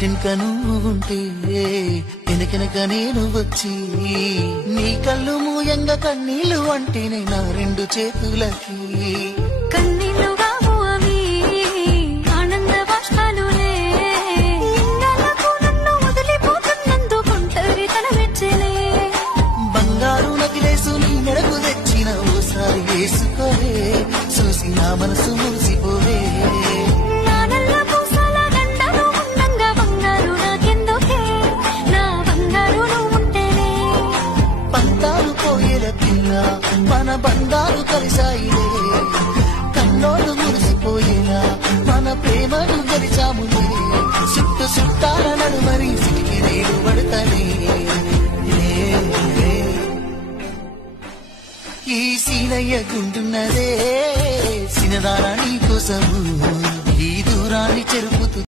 ఇంటినక నువ్వు ఉంటే వెనకెనక నేను వచ్చి నీ కళ్ళు మూయంగా కన్నీళ్లు అంటేనే నా రెండు చేతులకి కన్నీళ్లు కావు అవి ఆనంద బాష్పాలులే ఇన్నాళ్లకు నన్ను వదిలిపోతున్నందుకు ఒంటరితనం వెచ్చలే బంగారు నగిలేసు నీ మెడకు తెచ్చిన ఓసారి వేసుకోవే చూసి నా మనసు మురిసిపోవే మన బంగారు కలిసాయిలే కన్నోడు మురిసిపోయేలా మన ప్రేమను గెలిచాములే చుట్టు చుట్టాల నడుమరి సిటికి నేను పడతానే ఈ సీనయ్య గుంటున్నదే సినదారా నీ కోసము ఈ దూరాన్ని చెరుపుతూ